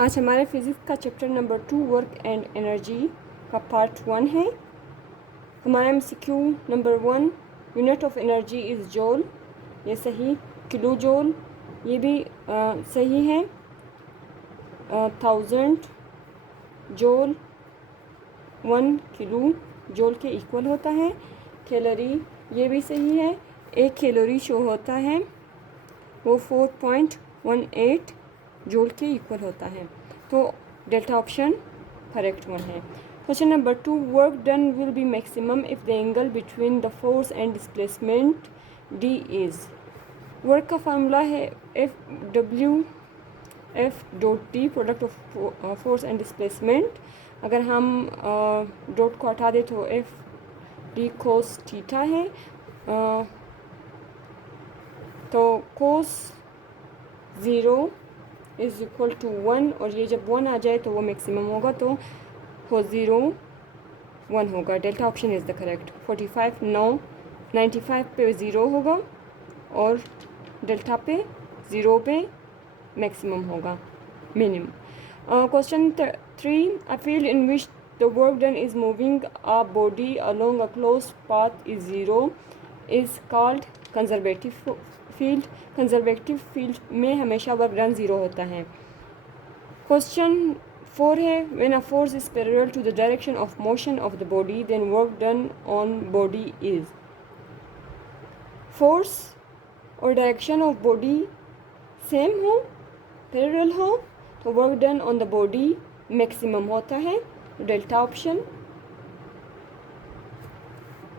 आज हमारे फिज़िक्स का chapter number 2 work and energy का पार्ट 1 है। हमारा MCQ number 1 unit of energy is joule, ये सही। किलो जूल ये भी सही है। 1000 जूल 1 किलो जूल के इक्वल होता है। कैलोरी ये भी सही है, 1 कैलोरी शो होता है वो 4.18 जूल के इक्वल होता है। तो डेल्टा ऑप्शन करेक्ट वन है। Question number 2 work done will be maximum if the angle between the force and displacement D is. Work का फार्मूला है F dot D, product of force and displacement. अगर हम dot को हटा दें तो F D cos theta है। तो कोस 0 इज़ इक्वल टू 1, और ये जब 1 आ जाए तो वो मैक्सिमम होगा, तो हो 0 1 होगा। Delta option is the correct. 45 95 पे 0 होगा और डेल्टा पे 0 पे मैक्सिमम होगा, minimum. Question 3 a field in which the work done is moving a body along a close path is 0 is called conservative field. Conservative field में हमेशा work done 0 होता है। क्वेश्चन 4 है when a force is parallel to the direction of motion of the body then work done on body is. Force और direction of body same हो, parallel हो, तो work done on the body maximum होता है। Delta option.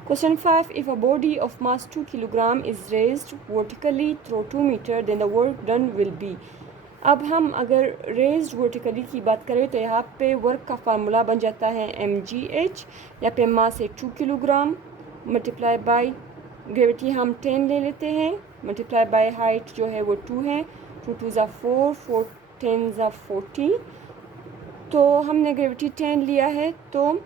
Question 5. If a body of mass 2 kg is raised vertically through 2 meter, then the work done will be। अब हम अगर raised vertically की बात करें तो यहाँ पे वर्क का फार्मूला बन जाता है mgh। यहाँ पे मास है 2 किलोग्राम मल्टीप्लाई बाय ग्रेविटी हम 10 ले लेते हैं, मल्टीप्लाई बाय हाइट जो है वो 2 है, 2 2 ज़ा 4, 4 10 ज़ा 40। तो हमने ग्रेविटी 10 लिया है, तो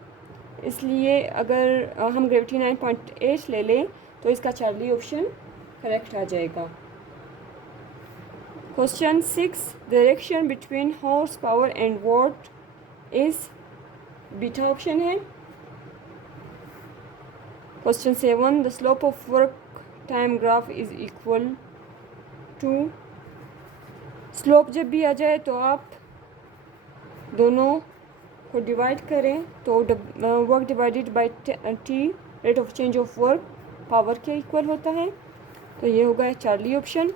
इसलिए अगर हम ग्रेविटी 9.8 ले लें तो इसका चार्ली ऑप्शन करेक्ट आ जाएगा। Question 6 direction between horsepower and watt is. Beta option है। Question 7 the slope of work time graph is equal to. Slope जब भी आ जाए तो आप दोनों को डिवाइड करें तो work divided by T, rate of change of work power के इक्वल होता है, तो ये होगा Charlie option.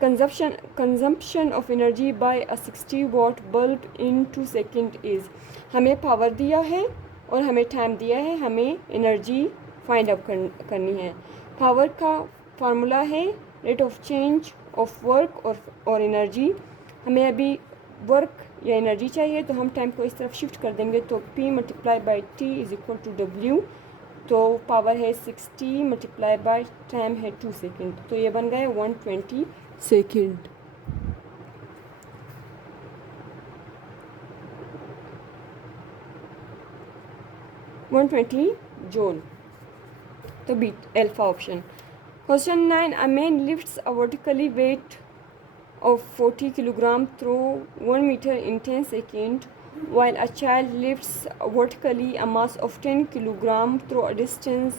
Consumption of energy by a 60 watt bulb in 2 second is. हमें पावर दिया है और हमें टाइम दिया है, हमें एनर्जी फाइंड आउट करनी है। पावर का फार्मूला है rate of change of work और एनर्जी। हमें अभी वर्क या एनर्जी चाहिए तो हम टाइम को इस तरफ शिफ्ट कर देंगे, तो P multiply by T is equal to W। तो पावर है 60 मल्टीप्लाई बाई टाइम है 2 सेकेंड, तो ये बन गए 120 सेकेंड। जूल, तो B alpha option. Question 9 a man lifts a vertically weight of 40 kg through 1 meter in 10 seconds, while a child lifts vertically a mass of 10 kg through a distance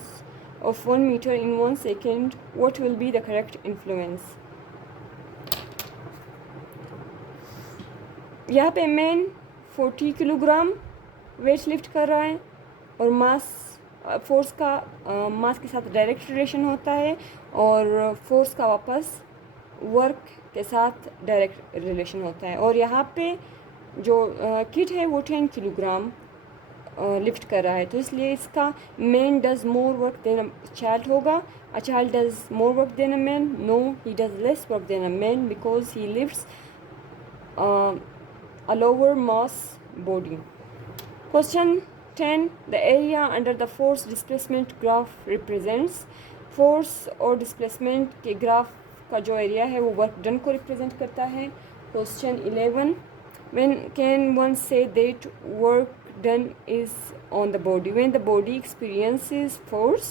of 1 meter in 1 second. What will be the correct influence? यहाँ पे man 40 kilogram weight lift कर रहा है और mass force का मास के साथ direct relation होता है और फोर्स का वापस वर्क के साथ डायरेक्ट रिलेशन होता है। और यहाँ पे जो किड है वो 10 किलोग्राम लिफ्ट कर रहा है, तो इसलिए इसका man does more work than a child होगा। A child does more work than a man, no he does less work than a man because he lifts a lower mass body. Question 10 the area under the force displacement graph represents। force और displacement के graph का जो area है वो work done को represent करता है। Question 11 when can one say that work done is on the body? when the body experiences force,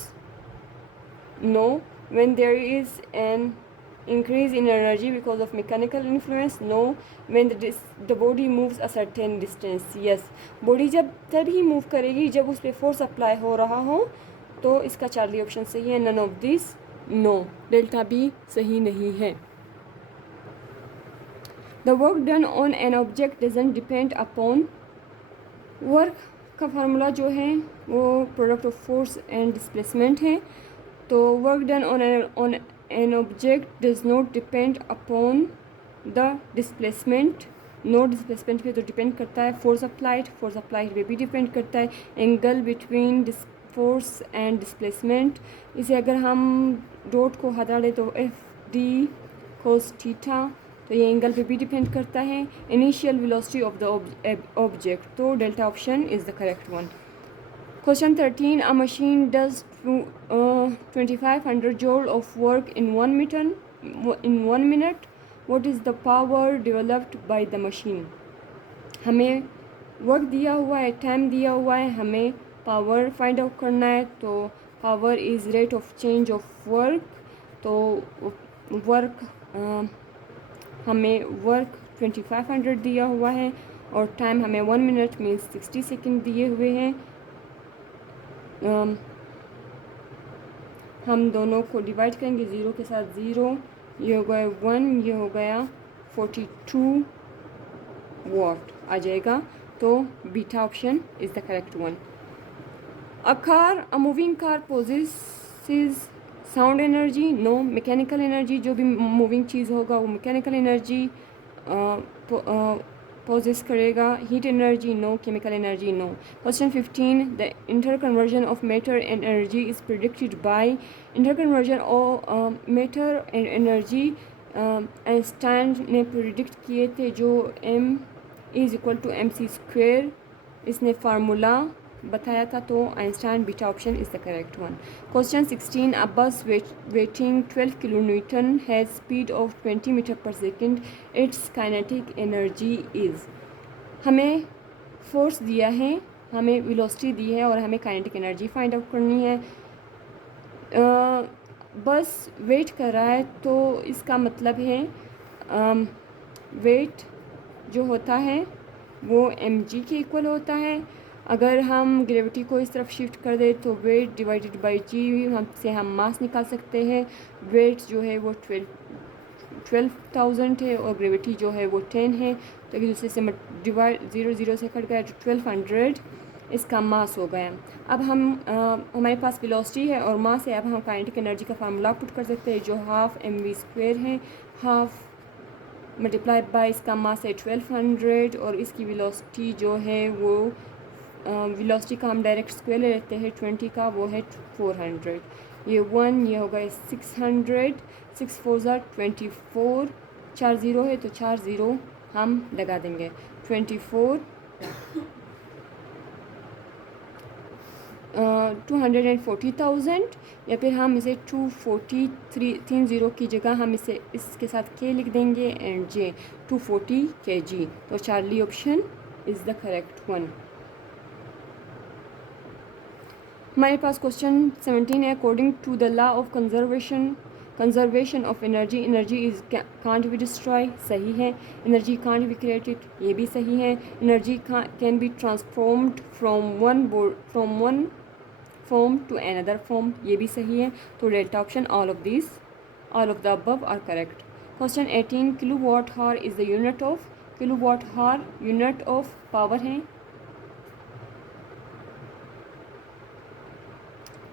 no, when there is an increase in energy because of mechanical influence? No. When the body moves a certain distance? Yes. Body जब तभी move करेगी जब उस पर force apply हो रहा हो, तो इसका चार्ली ऑप्शन सही है. None of this no. Delta B सही नहीं है. The work done on an object doesn't depend upon. Work का फार्मूला जो है वो product of force and displacement है. तो work done on an object does not depend upon the displacement. No displacement पे तो डिपेंड करता है. फोर्स अप्लाइड पे भी डिपेंड करता है. Angle between force and displacement, इसे अगर हम डॉट को हटा दें तो एफ डी कोस थीटा, तो ये एंगल पे भी डिपेंड करता है. Initial velocity of the object, तो delta option is the correct one. Question 13. A machine does 2500 joule of work in 1 minute. What is the power developed by the machine? हमें work दिया हुआ है, time दिया हुआ है, हमें पावर फाइंड आउट करना है. तो power is rate of change of work. तो वर्क हमें वर्क 2500 दिया हुआ है और टाइम हमें 1 मिनट मीन्स 60 सेकेंड दिए हुए हैं. हम दोनों को डिवाइड करेंगे, ज़ीरो के साथ ज़ीरो, ये हो गया 1, ये हो गया 42 वाट आ जाएगा. तो beta option is the correct one. A moving car possesses sound energy? No. Mechanical energy, जो भी मूविंग चीज़ होगा वो मैकेनिकल एनर्जी पोजेस करेगा. Heat energy? No. Chemical energy? No. Question 15. The inter conversion of matter and energy is predicted by. Inter conversion of matter and energy Einstein ने predict किए थे, जो m is equal to mc², इसने formula बताया था. तो Einstein beta option is the correct one. Question 16. A bus weighing 12 kilo newton has speed of 20 metre per second. Its kinetic energy is. हमें force दिया है, हमें वेलोसिटी दी है और हमें काइनेटिक एनर्जी फाइंड आउट करनी है. बस वेट कर रहा है, तो इसका मतलब है वेट जो होता है वो mg के इक्वल होता है. अगर हम ग्रेविटी को इस तरफ शिफ्ट कर दें तो वेट डिवाइडेड बाई जी हमसे हम मास निकाल सकते हैं. वेट जो है वो 12,000 है और ग्रेविटी जो है वो 10 है. तो एक दूसरे से डिवाइड 0 से कट गया तो 1200 इसका मास हो गया. अब हम हमारे पास वेलोसिटी है और मास है. अब हम काइनेटिक एनर्जी का फार्मूला पुट कर सकते हैं, जो हाफ mv² है. हाफ मल्टीप्लाई बाय इसका मास है 1200 और इसकी वेलोसिटी जो है वो वेलोसिटी का हम डायरेक्ट स्क्वायर ले लेते हैं 20 का, वो है 400. ये 1, ये होगा 600, 6 4 24, 4 0 है तो 4 0 हम लगा देंगे. 24 240,000, या फिर हम इसे 243 30 की जगह हम इसे इसके साथ k लिख देंगे एंड j 240 kg. तो Charlie option is the correct one. हमारे पास क्वेश्चन 17 है. According to the law of conservation of energy, energy is can't be destroy. सही है. एनर्जी कांट बी क्रिएटेड, ये भी सही है. Energy can be transformed from one form to another form, ये भी सही है. तो delta option all of the above are correct. Question 18. Kilo watt hour is the unit of. Kilo watt hour unit of power है.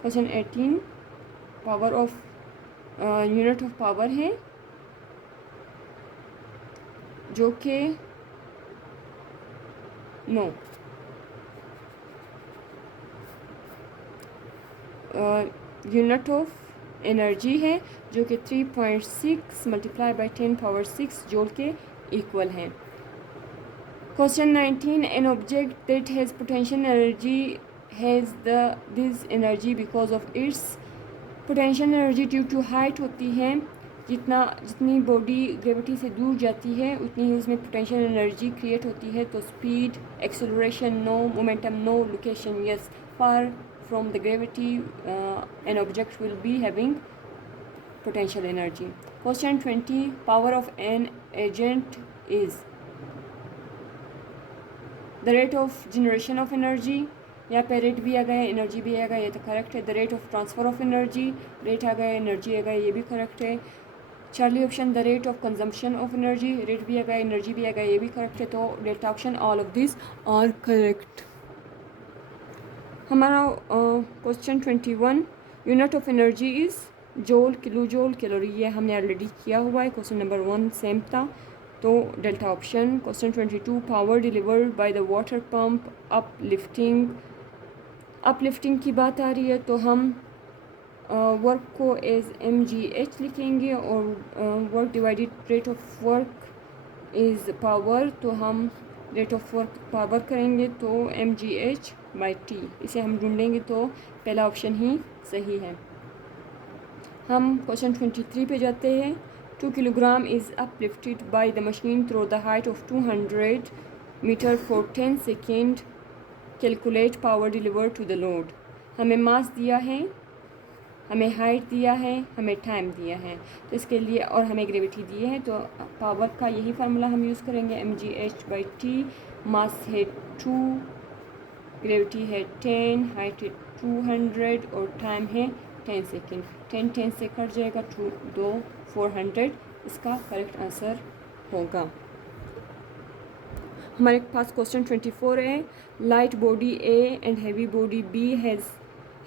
Question 18 power of unit of power है, जो कि no unit of energy है, जो कि 3.6 multiply by 10⁻⁶ जोल के equal है. Question 19. An object that has potential energy has this energy because of its. Potential energy due to height होती है. जितनी बॉडी ग्रेविटी से दूर जाती है उतनी ही उसमें पोटेंशियल एनर्जी क्रिएट होती है. तो speed, acceleration no, momentum no, location yes. Far from the gravity an object will be having potential energy. Question 20, power of an agent is the rate of generation of energy. यहाँ पे rate भी आ गया, energy भी आ गया, ये तो करेक्ट है. The rate of transfer of energy, rate आ गया, एनर्जी आ गया, ये भी करेक्ट है. Charlie option, the rate of consumption of energy, rate भी आ गया, एनर्जी भी आ गया, ये भी करेक्ट है. तो delta option, all of this are correct. हमारा question 21, unit of energy is joule, kilo joule, calorie. ये हमने ऑलरेडी किया हुआ है. क्वेश्चन नंबर 1 सेम था, तो delta option. Question 22, power delivered by the water pump, uplifting. Uplifting की बात आ रही है तो हम वर्क को एज mgh लिखेंगे और work divided rate of work is power, तो हम रेट ऑफ वर्क पावर करेंगे तो mgh/t. इसे हम ढूंढेंगे तो पहला ऑप्शन ही सही है. हम क्वेश्चन 23 पे जाते हैं. 2 kilogram is uplifted by the machine through the height of 200 meter for 10 second. Calculate power delivered to the load. हमें मास दिया है, हमें हाइट दिया है, हमें टाइम दिया है, तो इसके लिए और हमें ग्रेविटी दी है, तो पावर का यही फार्मूला हम यूज़ करेंगे. mgh/t. मास है 2, ग्रेविटी है 10, हाइट है 200 और टाइम है 10 सेकेंड. 10 से कट जाएगा, 2 400. इसका करेक्ट आंसर होगा. हमारे पास क्वेश्चन 24 है. Light body A and heavy body B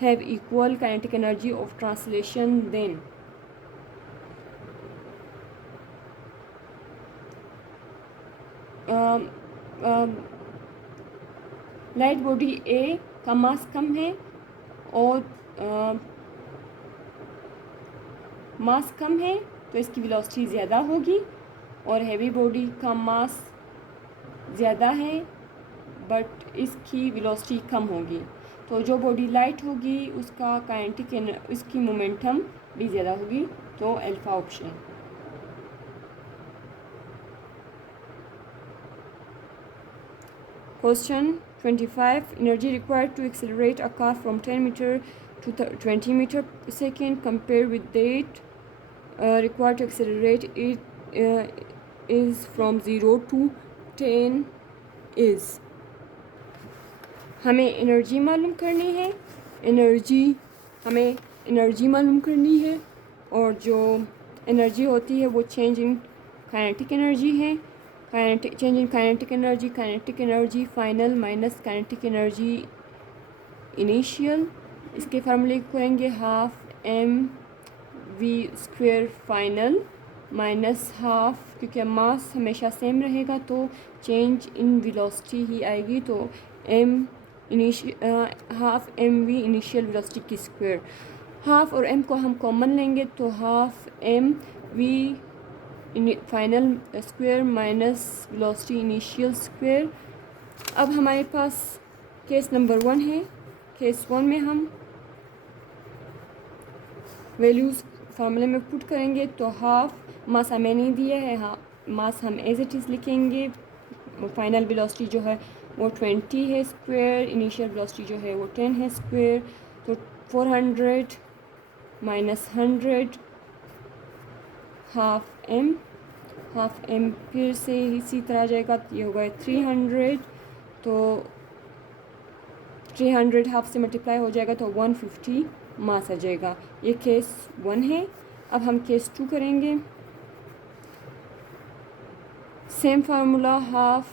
have equal kinetic energy of translation, then light body A का मास कम है और मास कम है तो इसकी वेलोसिटी ज़्यादा होगी, और हैवी बॉडी का मास ज़्यादा है बट इसकी वेलोसिटी कम होगी. तो जो बॉडी लाइट होगी उसका काइनेटिक इसकी मोमेंटम भी ज़्यादा होगी, तो alpha option. Question 25, energy required to accelerate a car from 10 meter to 20 meter per second compared with that required to accelerate it is from 0 to 10 is. हमें एनर्जी मालूम करनी है, हमें एनर्जी मालूम करनी है, और जो एनर्जी होती है वो चेंज इन काइनेटिक एनर्जी है. Change in kinetic energy final minus kinetic energy initial. इसके फार्मूले करेंगे half mv² final minus half, क्योंकि मास हमेशा सेम रहेगा तो चेंज इन वेलोसिटी ही आएगी, तो हाफ mv इनिशियल वेलोसिटी की स्क्वायर. हाफ और m को हम कॉमन लेंगे तो half mv final square minus velocity initial square. अब हमारे पास केस नंबर 1 है. केस 1 में हम वैल्यूज़ फार्मूले में पुट करेंगे, तो हाफ मास हमें नहीं दिया है, हाँ मास हम एज इट इज़ लिखेंगे. फाइनल वेलोसिटी जो है वो 20 है स्क्वायर, इनिशियल वेलोसिटी जो है वो 10 है स्क्वायर, तो 400 माइनस 100 हाफ एम फिर से इसी तरह जाएगा, ये होगा 300, तो 300 हाफ से मल्टीप्लाई हो जाएगा तो 150 मास आ जाएगा. ये केस 1 है. अब हम केस 2 करेंगे. Same formula, half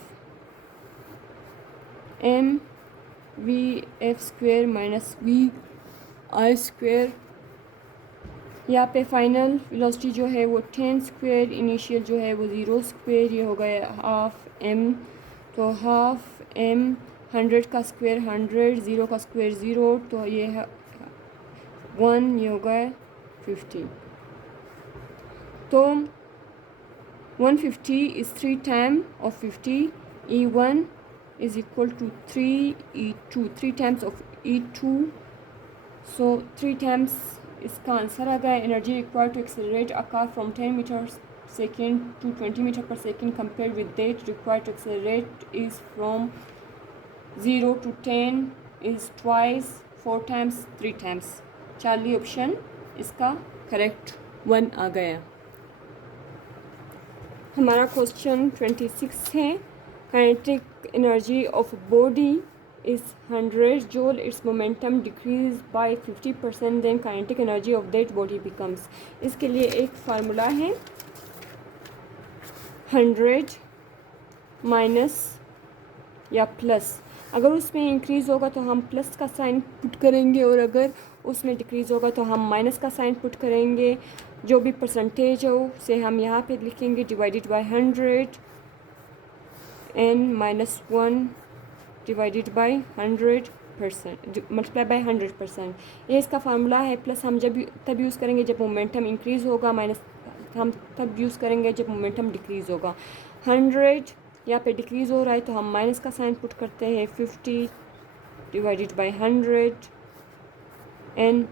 mv² minus vi². यहाँ पे फाइनल वेलोसिटी जो है वो 10 स्क्वायर, इनिशियल जो है वो 0 स्क्वायर, ये हो गया हाफ m, तो हाफ m 100 का स्क्वायर 100, 0 का स्क्वायर 0, तो ये है 1, ये हो गया 50. तो 150 is 3 times of 50. E1 is equal to 3E2, 3 times of E2. So 3 times इसका आंसर आ गया. Energy required to accelerate a car from 10 metre second to 20 metre per second compare with that required to accelerate is from 0 to 10 is twice, 4 times, 3 times. Charlie option इसका correct 1 आ गया। हमारा question 26 है, kinetic energy of body is 100 joule, its momentum decreased by 50%, then kinetic energy of that body becomes। इसके लिए एक formula है 100 minus या प्लस। अगर उसमें इंक्रीज़ होगा तो हम प्लस का साइन पुट करेंगे और अगर उसमें डिक्रीज़ होगा तो हम माइनस का साइन पुट करेंगे। जो भी परसेंटेज हो उसे हम यहाँ पे लिखेंगे divided by 100 N minus 1 divided by 100% multiply by 100%। ये इसका फार्मूला है। प्लस हम जब तब यूज़ करेंगे जब मोमेंटम इंक्रीज़ होगा, माइनस हम तब यूज़ करेंगे जब मोमेंटम डिक्रीज़ होगा। 100 यहाँ पे डिक्रीज़ हो रहा है तो हम माइनस का साइन पुट करते हैं। 50 डिवाइडेड बाय 100 एन,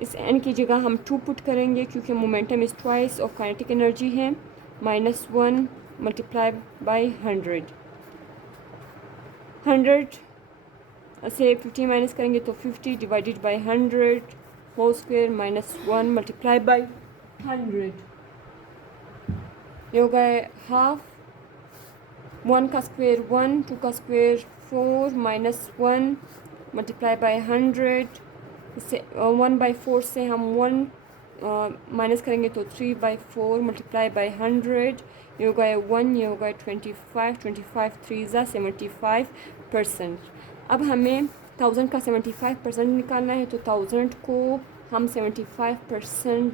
इस एन की जगह हम 2 पुट करेंगे क्योंकि momentum is twice of kinetic energy है। माइनस 1 मल्टीप्लाई बाय 100 से 50 माइनस करेंगे तो 50 divided by 100 whole square minus 1 multiply by 100। ये हो गया हाफ। 1 का स्क्वायर 1, 2 का स्क्वायर 4 माइनस 1 मल्टीप्लाई बाय 100। इससे 1/4 से हम 1 माइनस करेंगे तो 3/4 मल्टीप्लाई बाय 100। ये हो गया 1, ये हो गया 25, 25 3 ज़ा 75%। अब हमें 1000 का 75% निकालना है तो 1000 को हम 75%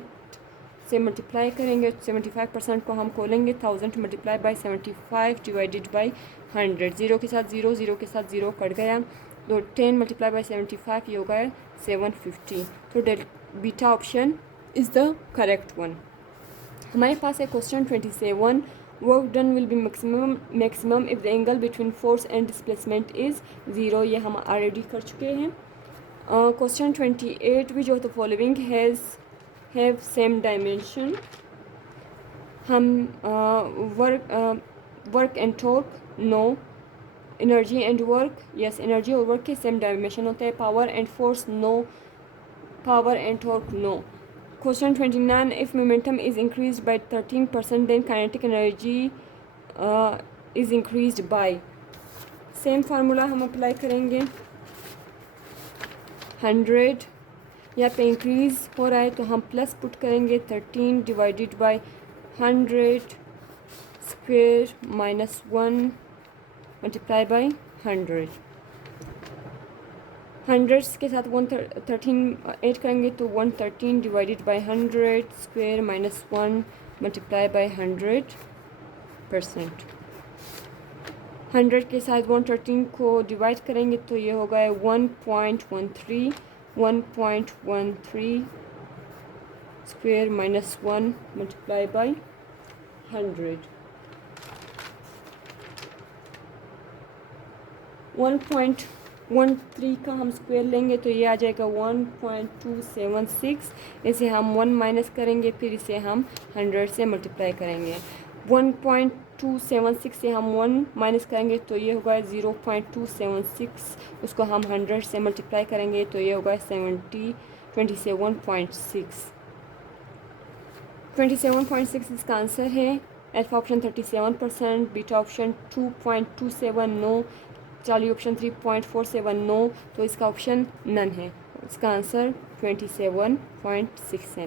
से मल्टीप्लाई करेंगे। 75% को हम खोलेंगे 1000 मल्टीप्लाई बाय 75 डिवाइडेड बाय 100। 0 के साथ 0, 0 के साथ 0 कट गया तो 10 मल्टीप्लाई बाय 75 ये हो गया 750। तो beta option is the correct one. हमारे पास है question 27, work done will be maximum if the angle between force and displacement is 0। ये हम ऑलरेडी कर चुके हैं। Question 28, which of the following have same dimension. हम work and torque no, energy and work yes, energy और work के same dimension होते हैं। Power and force no, power and torque no. Question 29, if momentum is increased by 13% then kinetic energy is increased by। Same formula हम apply करेंगे। 100 यहाँ पे increase हो रहा है तो हम प्लस पुट करेंगे 13 divided by 100 square minus 1 multiply by 100। 100 के साथ 113 ऐड करेंगे तो 113 divided by 100 square minus 1 multiply by 100%। 100 के साथ 113 को डिवाइड करेंगे तो ये होगा 1.13 स्क्वेयर माइनस 1 मल्टीप्लाई बाय 100। 1.13 का हम स्क्वायर लेंगे तो ये आ जाएगा 1.276। इसे हम 1 माइनस करेंगे, फिर इसे हम 100 से मल्टीप्लाई करेंगे। 1.276 से हम 1 माइनस करेंगे तो ये होगा 0.276। उसको हम 100 से मल्टीप्लाई करेंगे तो ये होगा 27.6। 27.6 इसका आंसर है। Alpha option 37%, beta option 2.27 no, Charlie option 3.47 no, तो इसका ऑप्शन नन है। इसका आंसर 27.6 है।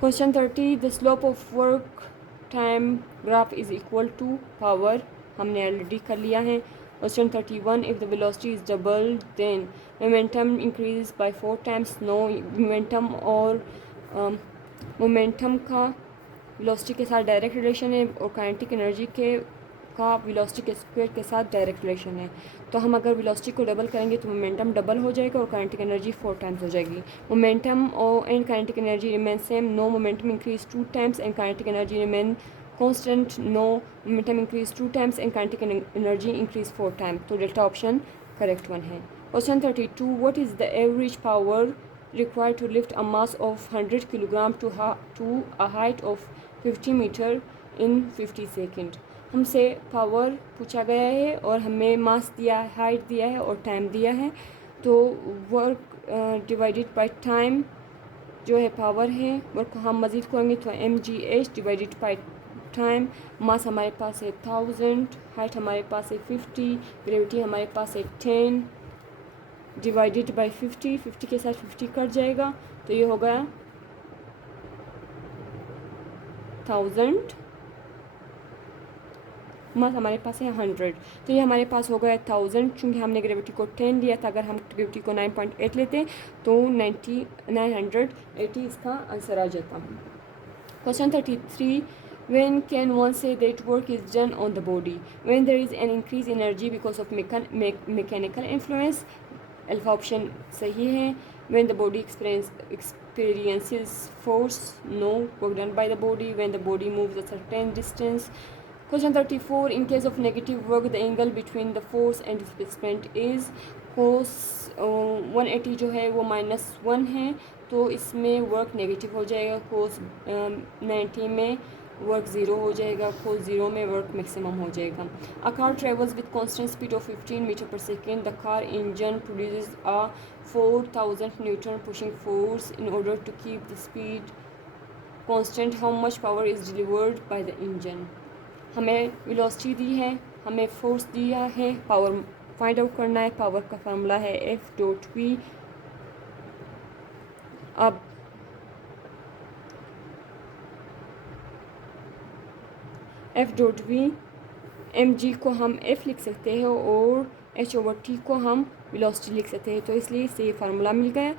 Question 30, the slope of work time graph is equal to power, हमने ऑलरेडी कर लिया है। Question 31, if the velocity is double then momentum increase by 4 times no. Momentum और मोमेंटम का वेलोसिटी के साथ डायरेक्ट रिलेशन है और काइनेटिक एनर्जी के का वेलोसिटी के स्क्वायर के साथ डायरेक्ट रिलेशन है। तो हम अगर वेलोसिटी को डबल करेंगे तो मोमेंटम डबल हो जाएगा और काइनेटिक एनर्जी 4 टाइम्स हो जाएगी। मोमेंटम और and kinetic energy remain same, no momentum increase 2 times and kinetic energy remain constant, no momentum increase 2 times and kinetic energy increase 4 times, तो डेल्टा ऑप्शन करेक्ट वन है। Question 32, what is the average power required to lift a mass of 100 kg to a height of 50 meter in 50 second. हमसे power पूछा गया है और हमें mass दिया है, हाइट दिया है और टाइम दिया है। तो वर्क डिवाइडेड बाय टाइम जो है पावर है, वर्क हम मज़ीद करेंगे तो mgh डिवाइडेड बाई टाइम। मास हमारे पास है 1000, हाइट हमारे पास है 50, ग्रेविटी हमारे पास है 10 डिवाइडेड बाई 50, 50 के साथ 50 कट जाएगा तो ये हो गया 1000। मास हमारे पास है 100, तो ये हमारे पास हो गया 1000। चूँकि हमने ग्रेविटी को 10 लिया था, अगर हम ग्रेविटी को 9.8 लेते तो 980 इसका आंसर आ जाता। Question 33, when can one say that work is done on the body? When there is an increased energy because of mechanical influence। Alpha option सही है। when the body experiences force, no, work done by the body when the body moves a certain distance। Question 34, in case of negative work the angle between the force and displacement is cos 180 जो है वो -1 है, तो इसमें work negative हो जाएगा। cos 90 में work 0 हो जाएगा, cos 0 में वर्क मैक्सिमम हो जाएगा। A car travels with constant speed of 15 meter per second. The car engine produces a 4000 Newton pushing force in order to keep the speed constant. How much power is delivered by the engine? हमें velocity दी है, हमें force दिया है, power find out करना है। Power का formula है F.V। अब F.V mg को हम F लिख सकते हैं और h/t को हम वेलोसिटी लिख सकते हैं, तो इसलिए इससे ये फार्मूला मिल गया।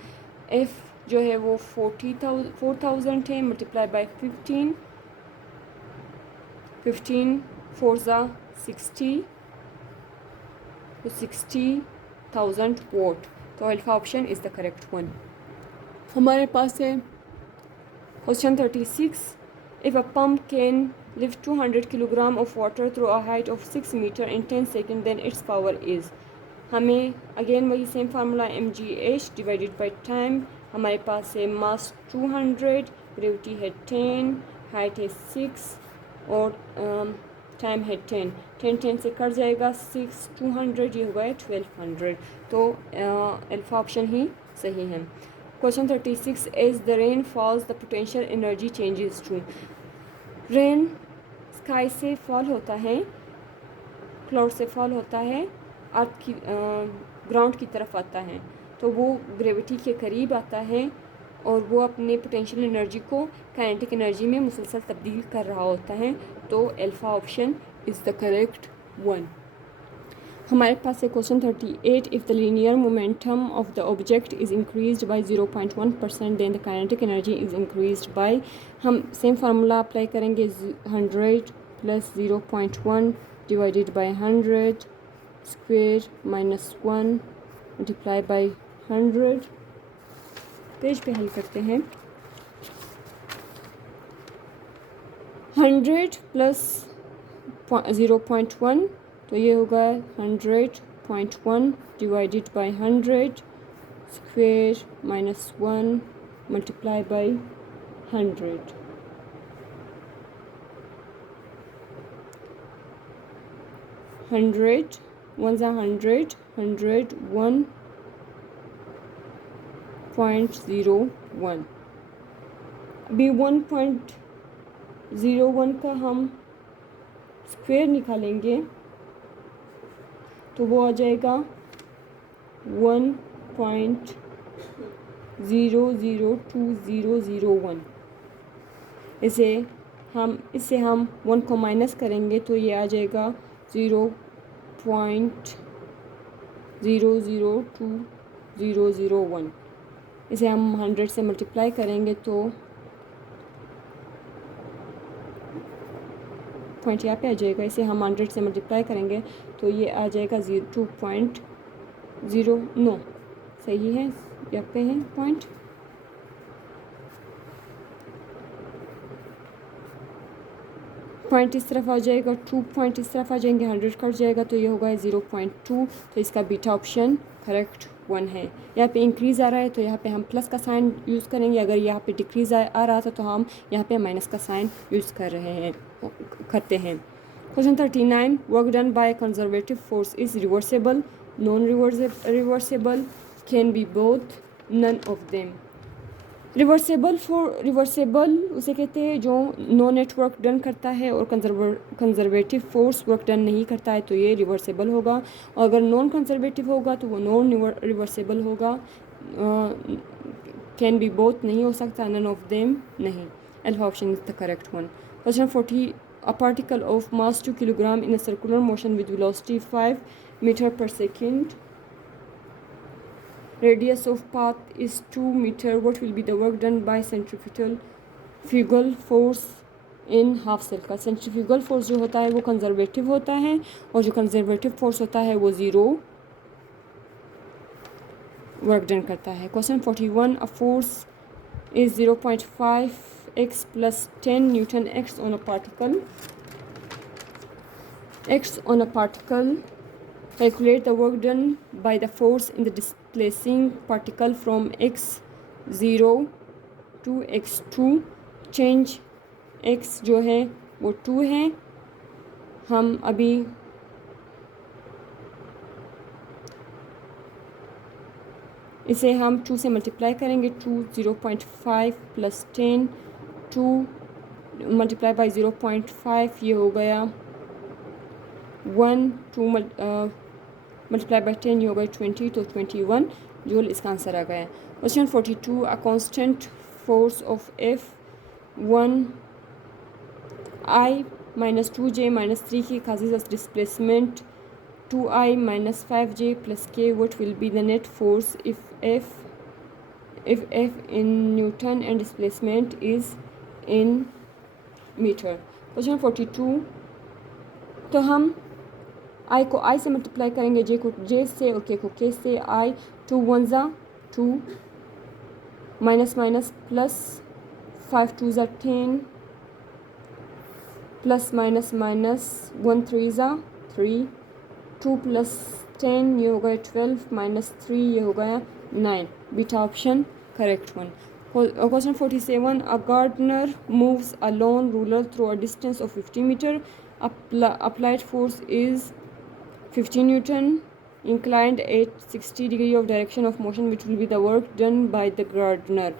F जो है वो 4000 है, मल्टीप्लाई बाई 15 4 60, तो 60,000 वोट। तो alpha option is the correct one. हमारे पास है question 36, if a pump can lift 200 kilogram of water through a height of 6 meter in 10 second then its power is. हमें अगेन वही same formula mgh divided by time. हमारे पास है मास 200, gravity है 10, height है 6 और टाइम है 10 से कट जाएगा 6 200, ये होगा 1200, तो अल्फा ऑप्शन ही सही है। Question 36, as the rain falls the potential energy changes to. Rain sky से फॉल होता है, क्लाउड से फॉल होता है, अर्थ की ग्राउंड की तरफ आता है, तो वो ग्रेविटी के करीब आता है और वो अपने पोटेंशियल एनर्जी को काइनेटिक एनर्जी में मुसलसल तब्दील कर रहा होता है, तो alpha option is the correct one. हमारे पास है question 38, if the linear momentum of the object is increased by 0.1% then the kinetic energy is increased by. हम सेम फार्मूला अप्लाई करेंगे, 100 plus 0.1 divided by 100 square minus 1 multiply by 100। Page पे हल करते हैं। 100 plus 0.1 तो ये होगा 100.1 divided by 100 square minus 1 multiply by 100। 100 1 ज़ा 100 100 1.01। अभी 1.01 का हम स्क्वायर निकालेंगे तो वो आ जाएगा 1.002001। इससे हम 1 को माइनस करेंगे तो ये आ जाएगा 0.002001। इसे हम 100 से मल्टीप्लाई करेंगे तो पॉइंट यहाँ पे आ जाएगा। इसे हम 100 से मल्टीप्लाई करेंगे तो ये आ जाएगा 2.09। सही है, यहाँ पे है पॉइंट। पॉइंट इस तरफ आ जाएगा, 2 पॉइंट इस तरफ आ जाएंगे, 100 कट जाएगा तो ये होगा 0.2। तो इसका बीटा ऑप्शन करेक्ट 1 है। यहाँ पे इंक्रीज़ आ रहा है तो यहाँ पे हम प्लस का साइन यूज़ करेंगे, अगर यहाँ पे डिक्रीज़ आ रहा था तो हम यहाँ पे माइनस का साइन यूज़ करते हैं। Question 39, work done by conservative force is reversible, non reversible, can be both, none of them. Reversible उसे कहते हैं जो नो नेटवर्क डन करता है और कंजर्वेटिव फोर्स वर्क डन नहीं करता है, तो ये रिवर्सेबल होगा। और अगर नॉन कंजर्वेटिव होगा तो वो नॉन रिवर्सेबल होगा। कैन बी बोथ नहीं हो सकता, नन ऑफ देम नहीं। Alpha option is the correct one. Question 40, a particle of mass 2 kilogram in a circular motion with velocity 5 meter per second, radius of path is 2 meter, what will be the work done by centrifugal force in half circle? Centrifugal force जो होता है वो conservative होता है और जो conservative force होता है वो ज़ीरो वर्क डन करता है। Question 41, a force is 0.5x plus 10 Newton x on a particle. Calculate the work done by the force in the displacing particle from x0 to x2. Change x जो है वो 2 है। हम अभी इसे हम 2 से मल्टीप्लाई करेंगे। 2 0.5 प्लस 10, 2 मल्टीप्लाई बाई 0.5 ये हो गया 1, 2 मल्टीप्लाई बाई 10 ये हो गया 20, तो 21 जूल इसका आंसर आ गया। Question 42, a constant force of F1 I minus 2j minus 3k causes us displacement 2I minus 5j plus k. What will be the net force if F in Newton and displacement is in meter? Question 42, तो हम I को I से multiply करेंगे, J को J से और K को K से। I 2 1 ज़ा 2 माइनस माइनस प्लस 5 2 ज़ा 10 प्लस माइनस माइनस 1 3 ज़ा 3, 2 प्लस 10 ये हो गया 12 माइनस 3 ये हो गया 9। Beta option correct one. Question 47, a gardener moves a lone ruler through a distance of 50 meter. Applied force is 15 Newton. Inclined at 60 degree of direction of motion, which will be the work done by the gardener.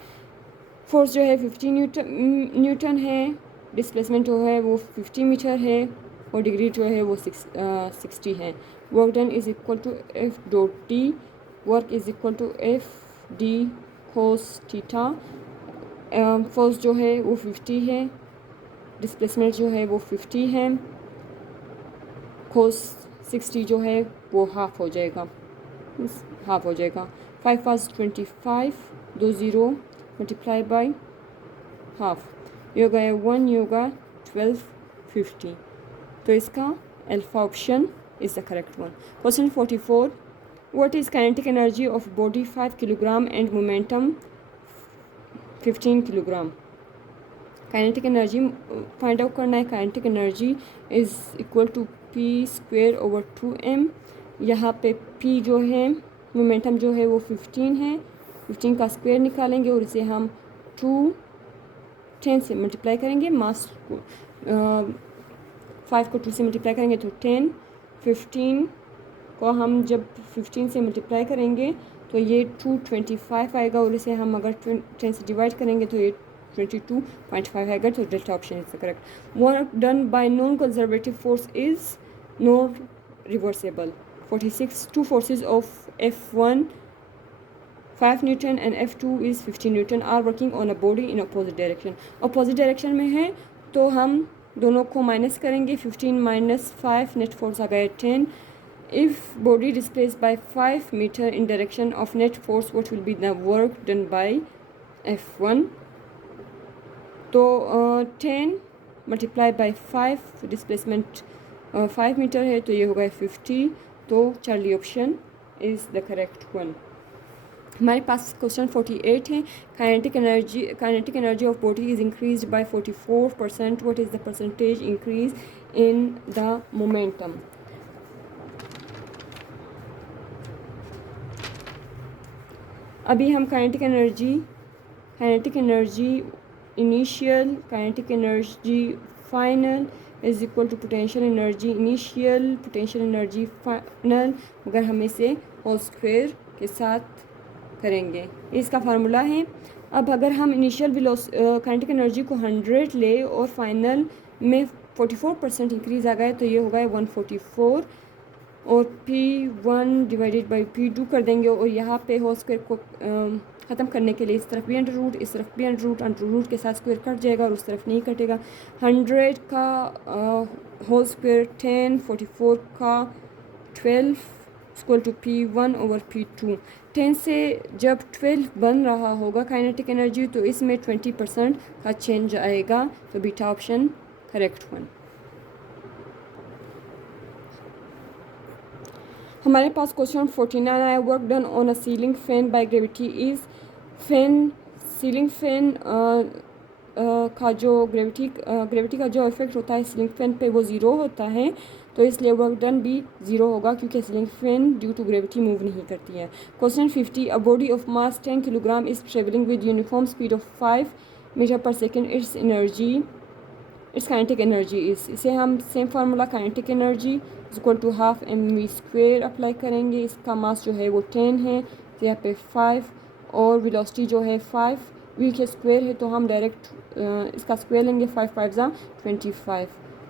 Force जो है 15 Newton है, displacement जो है वो 50 metre है और degree जो है वो 60 है। Work done is equal to F dot D, work is equal to F D cos theta. Force जो है वो 50 है, डिस्प्लेसमेंट जो है वो 50 है, कोस 60 जो है वो हाफ हो जाएगा, 5 पास 25, 2 0 मल्टीप्लाई बाई हाफ, ये होगा 1, ये होगा 12 50, तो इसका alpha option is the correct one. Question 44, what is kinetic energy of body 5 kilogram and momentum 15 kilogram? Kinetic energy find out करना है। Kinetic energy is equal to P square over 2m। यहाँ पे p जो है momentum जो है वो 15 है, 15 का स्क्वायर निकालेंगे और इसे हम 10 से मल्टीप्लाई करेंगे। मास को 5 को 2 से मल्टीप्लाई करेंगे तो 10, 15 को हम जब 15 से मल्टीप्लाई करेंगे तो ये 225 आएगा और इसे हम अगर 10 से डिवाइड करेंगे तो ये 22.5 आएगा, तो delta option is the correct. Work done bye non conservative force is not reversible. 46, two forces of F1 5 Newton and F2 is 15 Newton are working on a body in opposite direction. Opposite direction में है तो हम दोनों को minus करेंगे। 15 minus 5 net force आ गया 10। If body displace by 5 meter in direction of net force what will be the work done by F1? तो 10 मल्टीप्लाई बाय 5, डिस्प्लेसमेंट 5 मीटर है तो ये होगा 50, तो Charlie option is the correct one. हमारे पास क्वेश्चन 48 है। Kinetic energy of body is increased by 44%। What is the percentage increase in the momentum? अभी हम kinetic energy initial, kinetic energy final is equal to potential energy initial, potential energy final, मगर हम इसे whole square के साथ करेंगे। इसका formula है अब अगर हम इनिशियल काइनेटिक एनर्जी को 100 ले और फाइनल में 44% इंक्रीज़ आ गए तो ये होगा 144 और P1 डिवाइडेड बाई P2 कर देंगे और यहाँ पे होल स्क्वायर को ख़त्म करने के लिए इस तरफ भी अंडर रूट, इस तरफ भी अंडर रूट के साथ स्क्वायर कट जाएगा और उस तरफ नहीं कटेगा। 100 का होल स्क्वायर 10, 44 का 12 equal to P1 over P2। 10 से जब 12 बन रहा होगा काइनेटिक एनर्जी तो इसमें 20% का चेंज आएगा, तो बीटा ऑप्शन करेक्ट वन। हमारे पास क्वेश्चन 49 आया, work done on a ceiling fan by gravity is. Ceiling fan का जो ग्रेविटी का जो इफेक्ट होता है सीलिंग फैन पे वो ज़ीरो होता है, तो इसलिए वर्क डन भी ज़ीरो होगा क्योंकि ceiling fan due to gravity move नहीं करती है। Question 50, a body of mass 10 kilogram is travelling with uniform speed of 5 meter per second, its kinetic energy is. इसे हम same formula kinetic energy equal to half mv² apply करेंगे। इसका मास जो है वो 10 है, तो यहाँ पे 5 और वेलोसिटी जो है 5 v के स्क्वायर है, तो हम डायरेक्ट इसका स्क्वायर लेंगे। 5 5 ज़ा 25,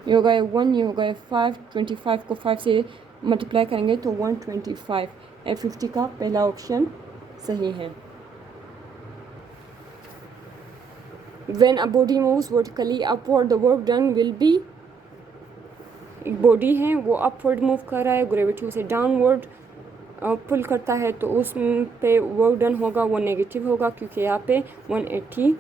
ये होगा 1, ये होगा 5, 25 को 5 से मल्टीप्लाई करेंगे तो 125। F50 का पहला ऑप्शन सही है। When a body moves vertically upward, the work done will be, body है वो अपवर्ड मूव कर रहा है, ग्रेविटी उसे डाउनवर्ड पुल करता है, तो उस पे वर्क डन होगा वो नेगेटिव होगा क्योंकि यहाँ पे 180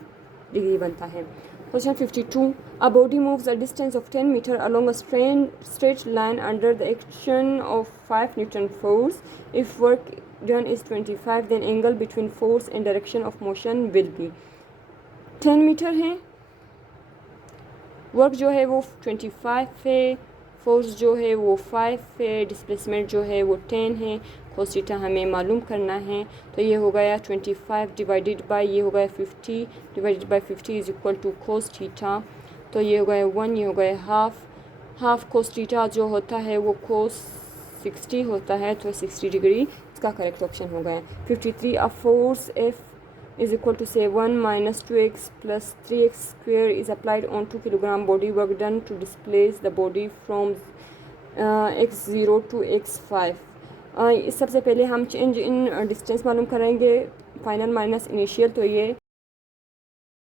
डिग्री बनता है। Question 52, a body moves a distance of 10 metre along a straight line under the action of 5 newton force. If work done is 25 then angle between force and direction of motion will be. 10 metre है, work जो है वो 25 है, force जो है वो 5 है, displacement जो है वो 10 है, cos थीटा हमें मालूम करना है, तो ये हो गया 25 डिवाइडेड बाय ये हो गया 50 divided by 50 is equal to cos theta, तो ये हो गया 1, ये हो गया हाफ cos थीटा जो होता है वो cos 60 होता है, तो 60 डिग्री इसका करेक्ट ऑप्शन हो गया। 53, a force F is equal to say 1 minus 2x plus 3x square is applied on 2 kilogram body, work done to displace the body from x0 to x5। इस सबसे पहले हम चेंज इन डिस्टेंस मालूम करेंगे, final minus initial, तो ये